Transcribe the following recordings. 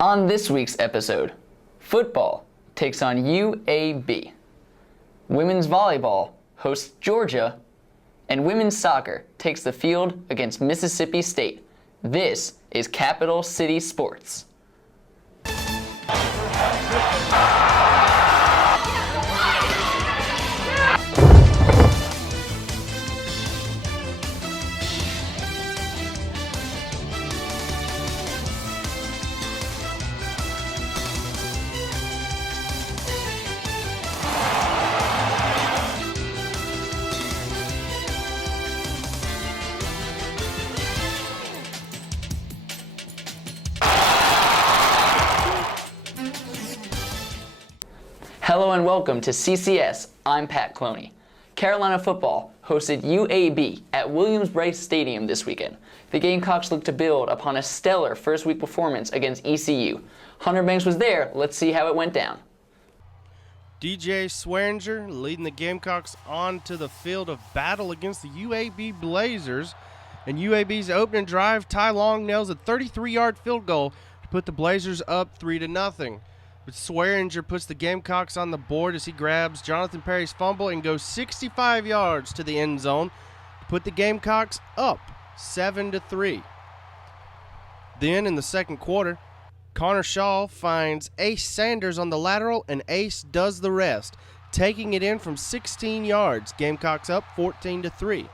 On this week's episode, football takes on UAB, women's volleyball hosts Georgia, and women's soccer takes the field against Mississippi State. This is Capital City Sports. Hello and welcome to CCS. I'm Pat Cloney. Carolina football hosted UAB at Williams-Brice Stadium this weekend. The Gamecocks look to build upon a stellar first week performance against ECU. Hunter Banks was there. Let's see how it went down. DJ Swearinger leading the Gamecocks onto the field of battle against the UAB Blazers. And UAB's opening drive, Ty Long nails a 33-yard field goal to put the Blazers up 3-0. But Swearinger puts the Gamecocks on the board as he grabs Jonathan Perry's fumble and goes 65 yards to the end zone to put the Gamecocks up 7-3. Then in the second quarter, Connor Shaw finds Ace Sanders on the lateral, and Ace does the rest, taking it in from 16 yards. Gamecocks up 14-3.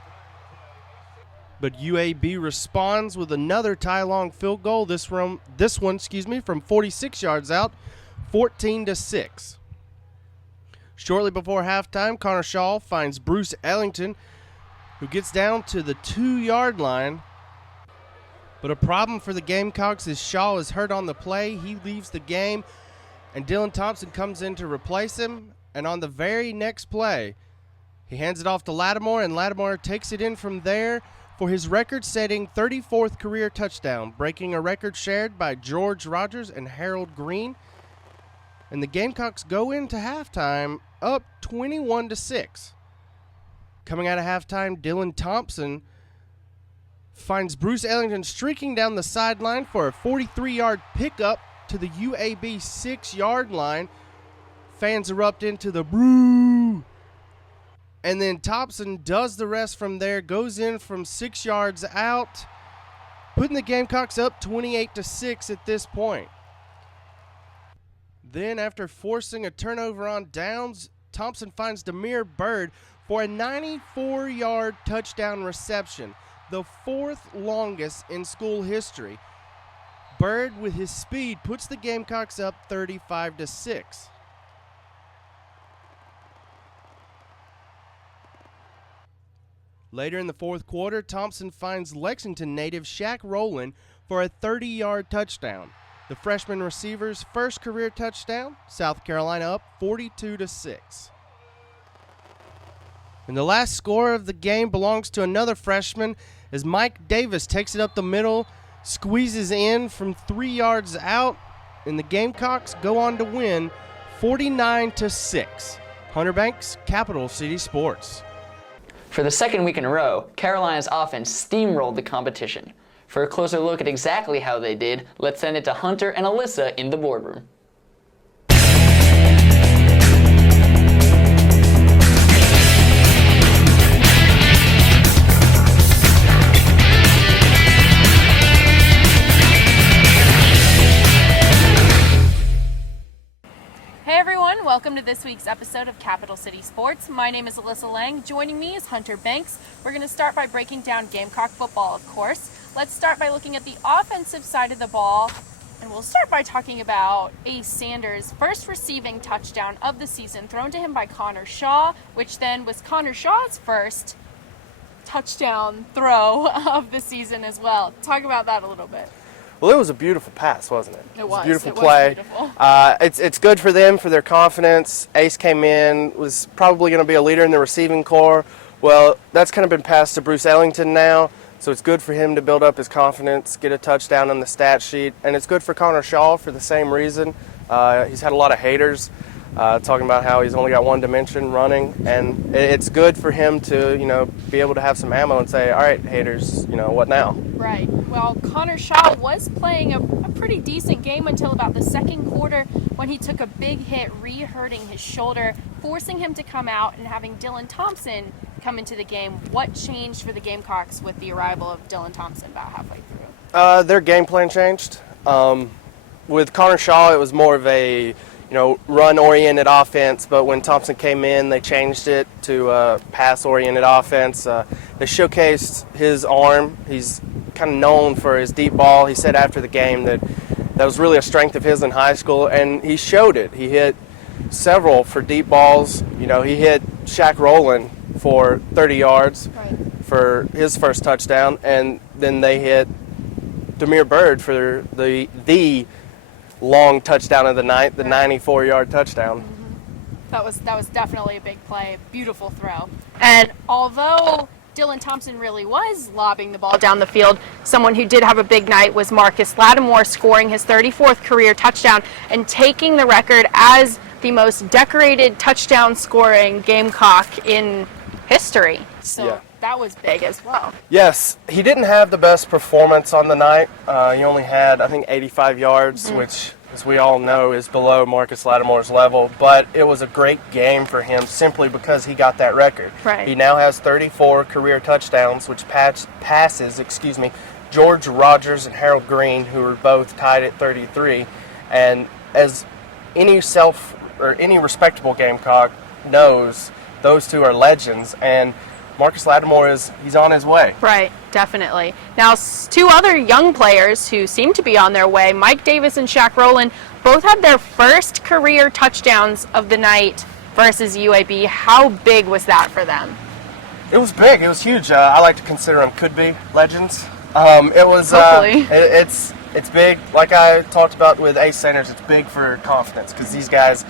But UAB responds with another Ty Long field goal. This one, from 46 yards out, 14-6. Shortly before halftime, Connor Shaw finds Bruce Ellington, who gets down to the 2-yard line. But a problem for the Gamecocks is Shaw is hurt on the play. He leaves the game, and Dylan Thompson comes in to replace him. And on the very next play, he hands it off to Lattimore, and Lattimore takes it in from there for his record-setting 34th career touchdown, breaking a record shared by George Rogers and Harold Green. And the Gamecocks go into halftime up 21-6. Coming out of halftime, Dylan Thompson finds Bruce Ellington streaking down the sideline for a 43-yard pickup to the UAB 6-yard line. Fans erupt into the "Brew!" And then Thompson does the rest from there, goes in from 6 yards out, putting the Gamecocks up 28-6 at this point. Then, after forcing a turnover on downs, Thompson finds Demir Bird for a 94-yard touchdown reception, the fourth longest in school history. Bird, with his speed, puts the Gamecocks up 35-6. Later in the fourth quarter, Thompson finds Lexington native Shaq Rowland for a 30-yard touchdown. The freshman receiver's first career touchdown, South Carolina up 42-6. And the last score of the game belongs to another freshman as Mike Davis takes it up the middle, squeezes in from 3 yards out, and the Gamecocks go on to win 49-6. Hunter Banks, Capital City Sports. For the second week in a row, Carolina's offense steamrolled the competition. For a closer look at exactly how they did, let's send it to Hunter and Alyssa in the boardroom. Hey everyone, welcome to this week's episode of Capital City Sports. My name is Alyssa Lang. Joining me is Hunter Banks. We're going to start by breaking down Gamecock football, of course. Let's start by looking at the offensive side of the ball, and we'll start by talking about Ace Sanders' first receiving touchdown of the season, thrown to him by Connor Shaw, which then was Connor Shaw's first touchdown throw of the season as well. Talk about that a little bit. Well, it was a beautiful pass, wasn't it? It was. A beautiful It play. was beautiful. It's good for them, for their confidence. Ace came in, was probably going to be a leader in the receiving corps. Well, that's kind of been passed to Bruce Ellington now, so it's good for him to build up his confidence, get a touchdown on the stat sheet, and it's good for Connor Shaw for the same reason. He's had a lot of haters talking about how he's only got one dimension, running, and it's good for him to, be able to have some ammo and say, all right, haters, what now? Right. Well, Connor Shaw was playing a pretty decent game until about the second quarter when he took a big hit, re-hurting his shoulder, forcing him to come out and having Dylan Thompson come into the game. What changed for the Gamecocks with the arrival of Dylan Thompson about halfway through? Their game plan changed. With Connor Shaw, it was more of a run-oriented offense, but when Thompson came in, they changed it to a pass-oriented offense. They showcased his arm. He's kind of known for his deep ball. He said after the game that was really a strength of his in high school, and he showed it. He hit several for deep balls. He hit Shaq Rowland for 30 yards for his first touchdown, and then they hit Demir Bird for the long touchdown of the night, the 94-yard touchdown. That was definitely a big play, beautiful throw. And although Dylan Thompson really was lobbing the ball down the field, someone who did have a big night was Marcus Lattimore, scoring his 34th career touchdown and taking the record as the most decorated touchdown scoring Gamecock in history. So that was big as well. Yes, he didn't have the best performance on the night. He only had, I think, 85 yards, which, as we all know, is below Marcus Lattimore's level. But it was a great game for him simply because he got that record. Right. He now has 34 career touchdowns, which passes George Rogers and Harold Green, who are both tied at 33. And as any respectable Gamecock knows, those two are legends, and Marcus Lattimore he's on his way. Right, definitely. Now, two other young players who seem to be on their way, Mike Davis and Shaq Rowland, both had their first career touchdowns of the night versus UAB. How big was that for them? It was big. It was huge. I like to consider them could-be legends. It was. Hopefully. It's big. Like I talked about with Ace Centers, it's big for confidence because these guys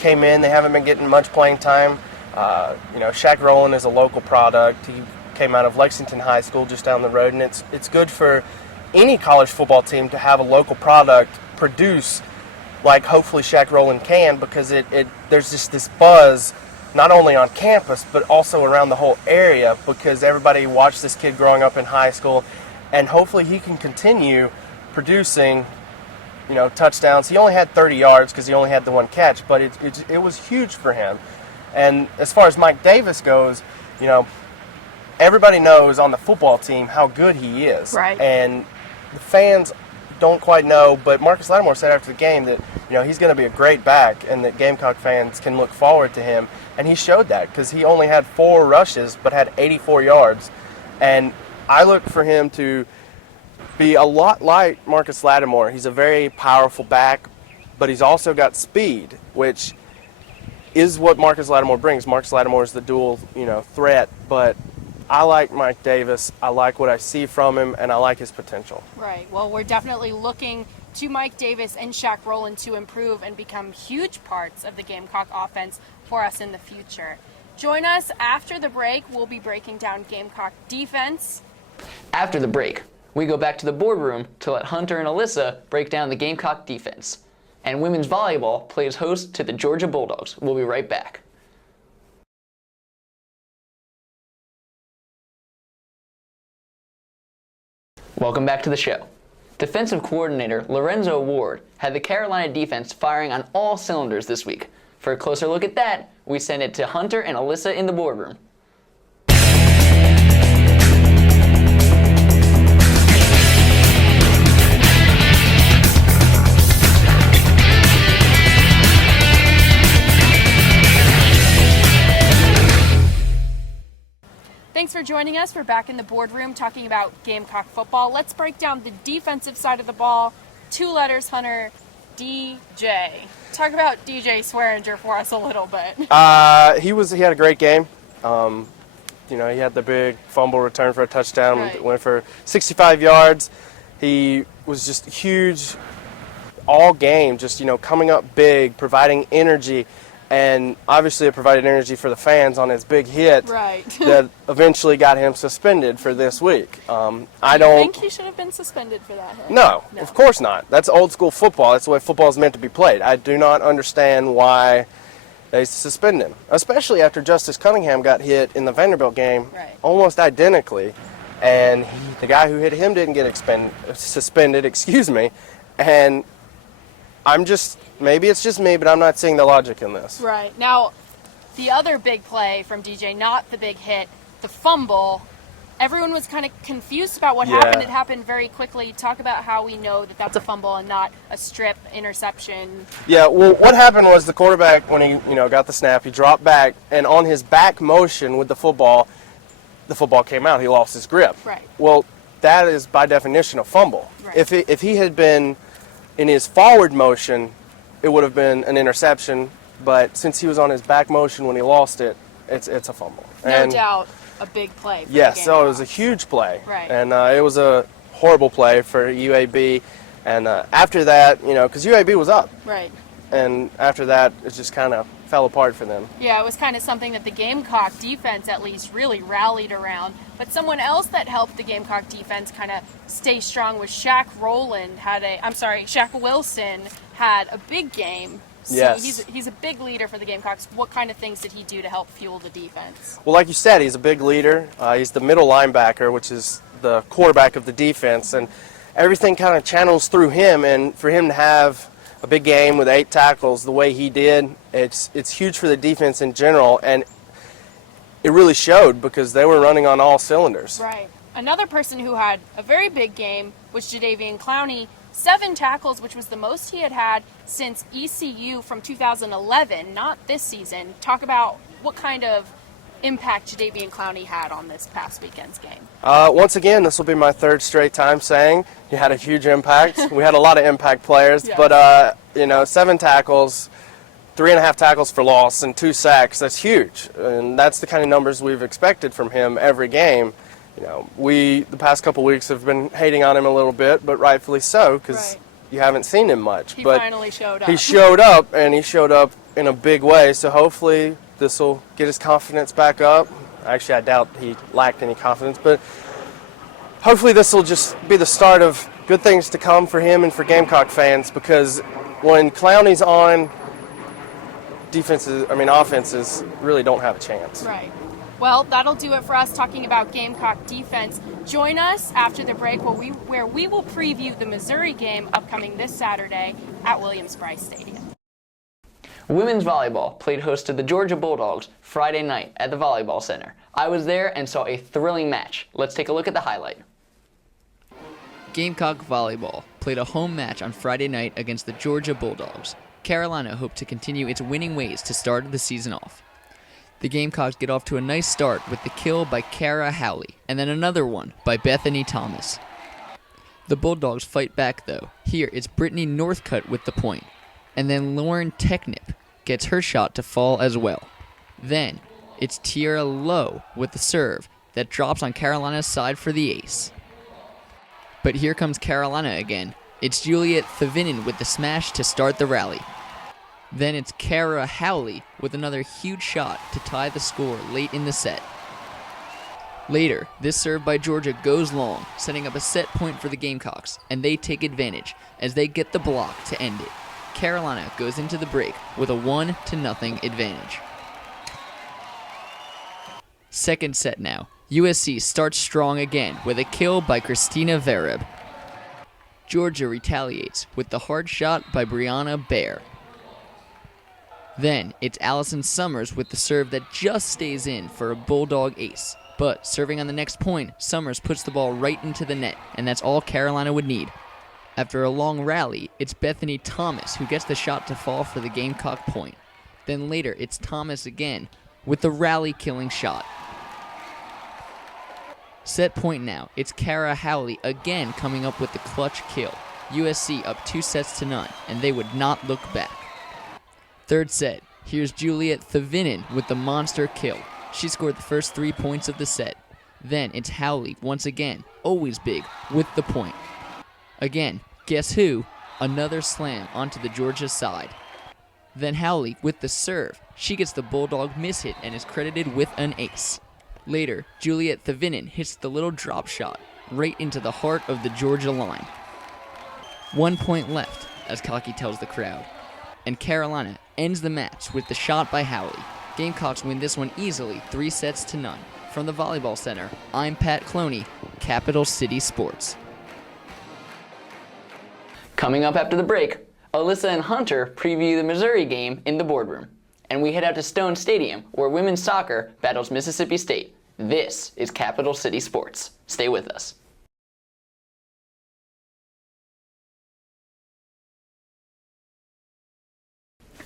came in. They haven't been getting much playing time. Shaq Rowland is a local product. He came out of Lexington High School just down the road, and it's good for any college football team to have a local product produce like hopefully Shaq Rowland can, because there's just this buzz not only on campus but also around the whole area because everybody watched this kid growing up in high school, and hopefully he can continue producing touchdowns. He only had 30 yards because he only had the one catch, but it was huge for him. And as far as Mike Davis goes, everybody knows on the football team how good he is. Right. And the fans don't quite know, but Marcus Lattimore said after the game that, he's going to be a great back and that Gamecock fans can look forward to him. And he showed that because he only had 4 rushes but had 84 yards. And I look for him to be a lot like Marcus Lattimore. He's a very powerful back, but he's also got speed, which is what Marcus Lattimore brings. Marcus Lattimore is the dual, threat, but I like Mike Davis. I like what I see from him, and I like his potential. Right. Well, we're definitely looking to Mike Davis and Shaq Rowland to improve and become huge parts of the Gamecock offense for us in the future. Join us after the break. We'll be breaking down Gamecock defense. After the break, we go back to the boardroom to let Hunter and Alyssa break down the Gamecock defense. And women's volleyball plays host to the Georgia Bulldogs. We'll be right back. Welcome back to the show. Defensive coordinator Lorenzo Ward had the Carolina defense firing on all cylinders this week. For a closer look at that, we send it to Hunter and Alyssa in the boardroom. Thanks for joining us. We're back in the boardroom talking about Gamecock football. Let's break down the defensive side of the ball. 2 letters, Hunter. DJ. Talk about DJ Swearinger for us a little bit. He had a great game. He had the big fumble return for a touchdown. Right. Went for 65 yards. He was just huge all game, just coming up big, providing energy. And obviously it provided energy for the fans on his big hit Right. that eventually got him suspended for this week. I Do you don't think he should have been suspended for that hit? No, of course not. That's old school football. That's the way football is meant to be played. I do not understand why they suspend him, especially after Justice Cunningham got hit in the Vanderbilt game Right. almost identically, and the guy who hit him didn't get suspended, and maybe it's just me, but I'm not seeing the logic in this. Right. Now, the other big play from DJ, not the big hit, the fumble, everyone was kind of confused about what happened. It happened very quickly. Talk about how we know that that's a fumble and not a strip interception. Yeah, well, what happened was the quarterback, when he got the snap, he dropped back, and on his back motion with the football came out. He lost his grip. Right. Well, that is by definition a fumble. Right. If he had been in his forward motion, it would have been an interception. But since he was on his back motion when he lost it, it's a fumble. No doubt, a big play. For Yes, the so it was a Gamecocks. huge play. Right. And it was a horrible play for UAB. And after that, because UAB was up. Right. And after that, it just kind of fell apart for them. Yeah, it was kind of something that the Gamecock defense at least really rallied around. But someone else that helped the Gamecock defense kind of stay strong was Shaq Wilson had a big game. So Yes. he's a big leader for the Gamecocks. What kind of things did he do to help fuel the defense? Well, like you said, he's a big leader. He's the middle linebacker, which is the quarterback of the defense. And everything kind of channels through him. And for him to have a big game with 8 tackles the way he did, it's huge for the defense in general. And it really showed because they were running on all cylinders. Right. Another person who had a very big game was Jadeveon Clowney. 7 tackles, which was the most he had had since ECU from 2011, not this season. Talk about what kind of impact Jadeveon Clowney had on this past weekend's game. Once again, this will be my 3rd straight time saying he had a huge impact. We had a lot of impact players, Yeah. but 7 tackles, 3.5 tackles for loss, and 2 sacks. That's huge, and that's the kind of numbers we've expected from him every game. We the past couple weeks have been hating on him a little bit, but rightfully so because Right. you haven't seen him much. He but finally showed up. he showed up, and he showed up in a big way. So hopefully this will get his confidence back up. Actually, I doubt he lacked any confidence, but hopefully this will just be the start of good things to come for him and for Gamecock fans, because when Clowney's on, offenses really don't have a chance. Right. Well, that'll do it for us talking about Gamecock defense. Join us after the break where we will preview the Missouri game upcoming this Saturday at Williams-Brice Stadium. Women's volleyball played host to the Georgia Bulldogs Friday night at the Volleyball Center. I was there and saw a thrilling match. Let's take a look at the highlight. Gamecock volleyball played a home match on Friday night against the Georgia Bulldogs. Carolina hoped to continue its winning ways to start the season off. The Gamecocks get off to a nice start with the kill by Kara Howley, and then another one by Bethany Thomas. The Bulldogs fight back though. Here it's Brittany Northcutt with the point, and then Lauren Technip gets her shot to fall as well. Then it's Tiara Lowe with the serve that drops on Carolina's side for the ace. But here comes Carolina again. It's Juliet Thavinen with the smash to start the rally. Then it's Kara Howley with another huge shot to tie the score late in the set. Later, this serve by Georgia goes long, setting up a set point for the Gamecocks, and they take advantage as they get the block to end it. Carolina goes into the break with a 1-0 advantage. Second set now. USC starts strong again with a kill by Christina Vereb. Georgia retaliates with the hard shot by Brianna Baer. Then it's Allison Summers with the serve that just stays in for a Bulldog ace. But serving on the next point, Summers puts the ball right into the net, and that's all Carolina would need. After a long rally, it's Bethany Thomas who gets the shot to fall for the Gamecock point. Then later, it's Thomas again with the rally-killing shot. Set point now, it's Kara Howley again coming up with the clutch kill. USC up 2-0, and they would not look back. Third set, here's Juliet Thavinen with the monster kill. She scored the first 3 points of the set. Then it's Howley once again, always big, with the point. Again, guess who? Another slam onto the Georgia side. Then Howley with the serve. She gets the Bulldog miss hit and is credited with an ace. Later, Juliet Thavinen hits the little drop shot right into the heart of the Georgia line. 1 point left, as Cocky tells the crowd. And Carolina ends the match with the shot by Howley. Gamecocks win this one easily, 3-0. From the Volleyball Center, I'm Pat Cloney, Capital City Sports. Coming up after the break, Alyssa and Hunter preview the Missouri game in the boardroom. And we head out to Stone Stadium, where women's soccer battles Mississippi State. This is Capital City Sports. Stay with us.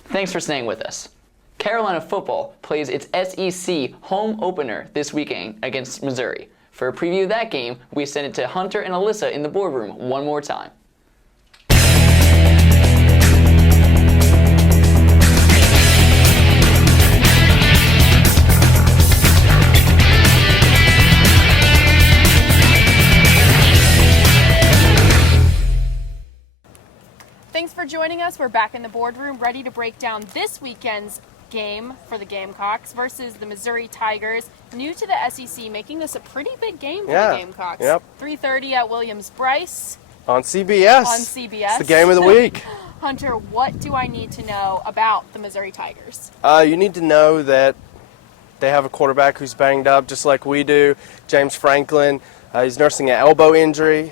Thanks for staying with us. Carolina football plays its SEC home opener this weekend against Missouri. For a preview of that game, we send it to Hunter and Alyssa in the boardroom one more time. Thanks for joining us. We're back in the boardroom, ready to break down this weekend's game for the Gamecocks versus the Missouri Tigers. New to the SEC, making this a pretty big game for the Gamecocks. Yep. 3:30 at Williams-Brice. On CBS. On CBS. It's the game of the week. Hunter, what do I need to know about the Missouri Tigers? You need to know that they have a quarterback who's banged up just like we do. James Franklin. He's nursing an elbow injury.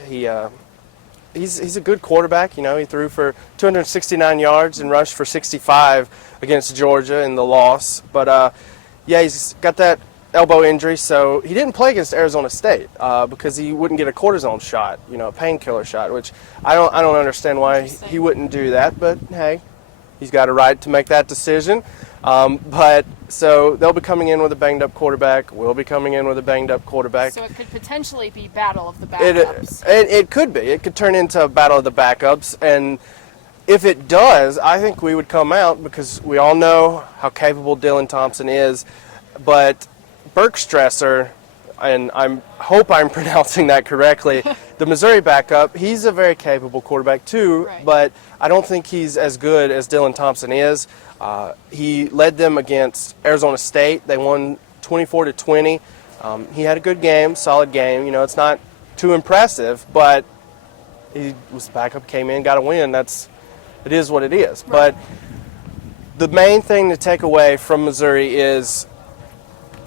He's a good quarterback. You know, he threw for 269 yards and rushed for 65 against Georgia in the loss. But he's got that elbow injury, so he didn't play against Arizona State because he wouldn't get a cortisone shot, a painkiller shot, which I don't understand why he wouldn't do that. But hey, he's got a right to make that decision. So they'll be coming in with a banged-up quarterback. We'll be coming in with a banged-up quarterback. So it could potentially be battle of the backups. It could be. It could turn into a battle of the backups. And if it does, I think we would come out because we all know how capable Dylan Thompson is. But Bergstresser, and I hope I'm pronouncing that correctly, the Missouri backup, he's a very capable quarterback too, right. But I don't think he's as good as Dylan Thompson is. He led them against Arizona State. They won 24-20. He had a good game, solid game. It's not too impressive, but he was the backup, came in, got a win. It is what it is. Right. But the main thing to take away from Missouri is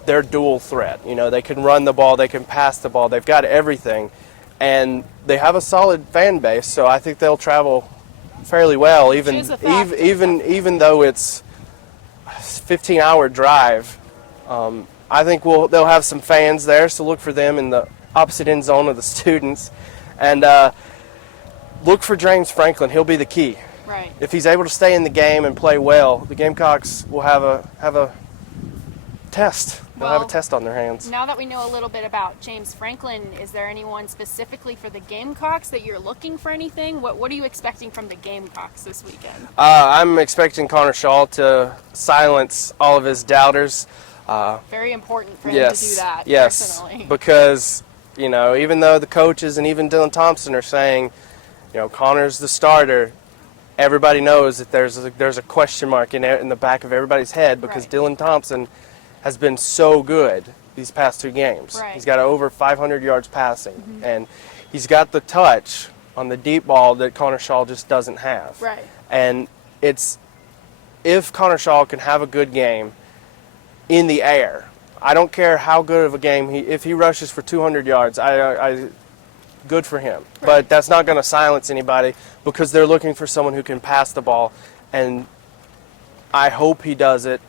their dual threat. They can run the ball, they can pass the ball, they've got everything, and they have a solid fan base. So I think they'll travel fairly well, even though it's a 15-hour drive. I think they'll have some fans there, so look for them in the opposite end zone of the students, and look for James Franklin. He'll be the key. Right. If he's able to stay in the game and play well, the Gamecocks will have a test. They'll have a test on their hands. Now that we know a little bit about James Franklin, is there anyone specifically for the Gamecocks that you're looking for anything? What are you expecting from the Gamecocks this weekend? I'm expecting Connor Shaw to silence all of his doubters. Very important for him to do that, personally. Because, even though the coaches and even Dylan Thompson are saying, Connor's the starter, everybody knows that there's a question mark in the back of everybody's head because Dylan Thompson has been so good these past two games. Right. He's got over 500 yards passing, and he's got the touch on the deep ball that Connor Shaw just doesn't have. Right. And if Connor Shaw can have a good game in the air, I don't care how good of a game if he rushes for 200 yards, good for him. Right. But that's not going to silence anybody because they're looking for someone who can pass the ball, and I hope he does it.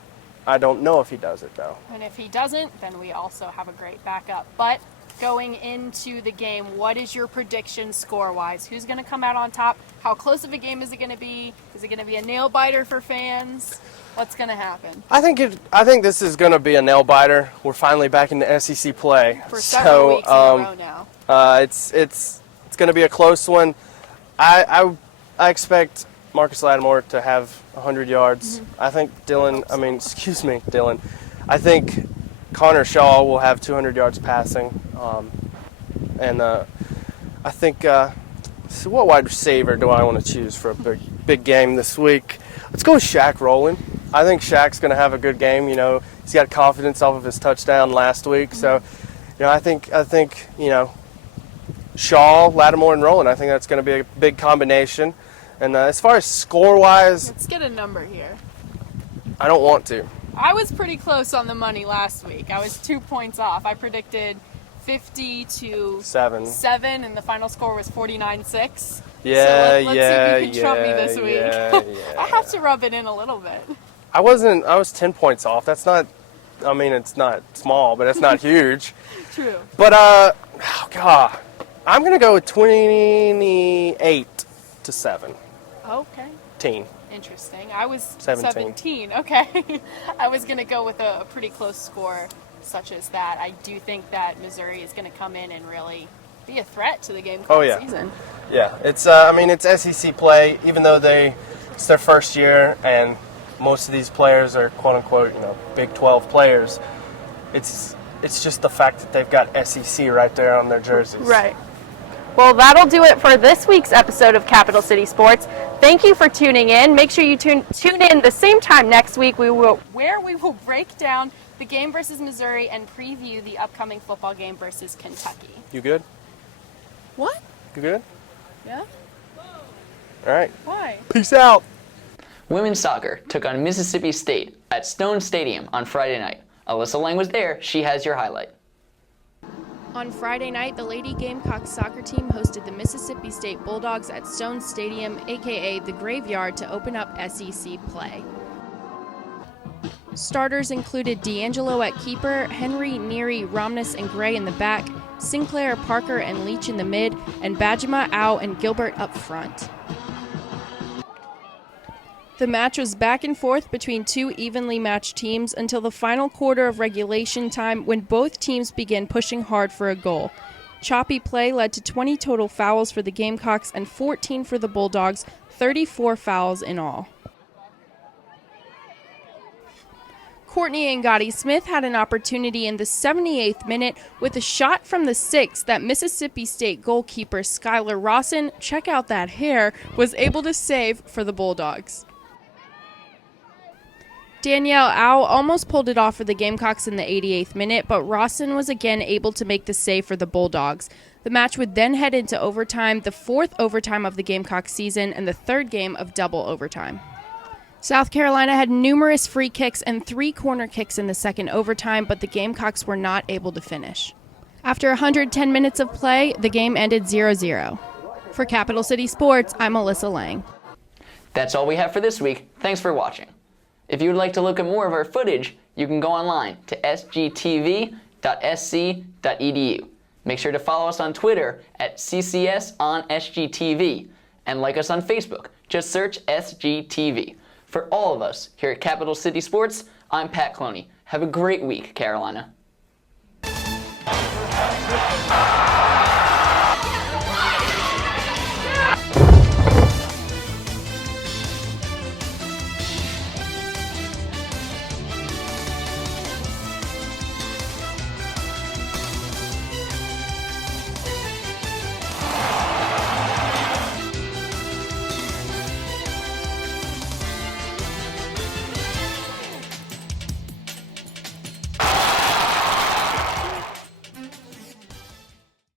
I don't know if he does it, though. And if he doesn't, then we also have a great backup. But going into the game, what is your prediction score-wise? Who's going to come out on top? How close of a game is it going to be? Is it going to be a nail-biter for fans? What's going to happen? I think this is going to be a nail-biter. We're finally back in the SEC play. For several weeks in a row now. It's going to be a close one. I expect Marcus Lattimore to have 100 yards. Mm-hmm. I think Dylan. I think Connor Shaw will have 200 yards passing. And I think, so what wide receiver do I want to choose for a big game this week? Let's go with Shaq Rowland. I think Shaq's going to have a good game. He's got confidence off of his touchdown last week. Mm-hmm. So, I think Shaw, Lattimore, and Rowland, I think that's going to be a big combination. And as far as score-wise, let's get a number here. I don't want to. I was pretty close on the money last week. I was 2 points off. I predicted 50-7, and the final score was 49-6. Yeah, so let's see if you can yeah, trump me this week. yeah. I have to rub it in a little bit. I was 10 points off. That's not, I mean, it's not small, but it's not huge. True. But, oh God, I'm going to go with 28-7. Okay. Interesting. I was 17. Okay. I was going to go with a pretty close score such as that. I do think that Missouri is going to come in and really be a threat to the Gamecock season. Yeah, it's I mean, it's SEC play, even though it's their first year and most of these players are quote unquote, Big 12 players. It's just the fact that they've got SEC right there on their jerseys. Right. Well, that'll do it for this week's episode of Capital City Sports. Thank you for tuning in. Make sure you tune in the same time next week where we will break down the game versus Missouri and preview the upcoming football game versus Kentucky. You good? What? You good? Yeah? All right. Why? Peace out. Women's soccer took on Mississippi State at Stone Stadium on Friday night. Alyssa Lang was there. She has your highlight. On Friday night, the Lady Gamecock soccer team hosted the Mississippi State Bulldogs at Stone Stadium, aka the Graveyard, to open up SEC play. Starters included D'Angelo at keeper, Henry, Neary, Romness, and Gray in the back, Sinclair, Parker, and Leach in the mid, and Bajima, Au, and Gilbert up front. The match was back and forth between two evenly matched teams until the final quarter of regulation time when both teams began pushing hard for a goal. Choppy play led to 20 total fouls for the Gamecocks and 14 for the Bulldogs, 34 fouls in all. Courtney Ngati Smith had an opportunity in the 78th minute with a shot from the 6 that Mississippi State goalkeeper Skylar Rawson, check out that hair, was able to save for the Bulldogs. Danielle Au almost pulled it off for the Gamecocks in the 88th minute, but Rawson was again able to make the save for the Bulldogs. The match would then head into overtime, the 4th overtime of the Gamecock season and the 3rd game of double overtime. South Carolina had numerous free kicks and 3 corner kicks in the 2nd overtime, but the Gamecocks were not able to finish. After 110 minutes of play, the game ended 0-0. For Capital City Sports, I'm Alyssa Lang. That's all we have for this week. Thanks for watching. If you would like to look at more of our footage, you can go online to sgtv.sc.edu. Make sure to follow us on Twitter at CCSOnSGTV and like us on Facebook. Just search SGTV. For all of us here at Capital City Sports, I'm Pat Cloney. Have a great week, Carolina.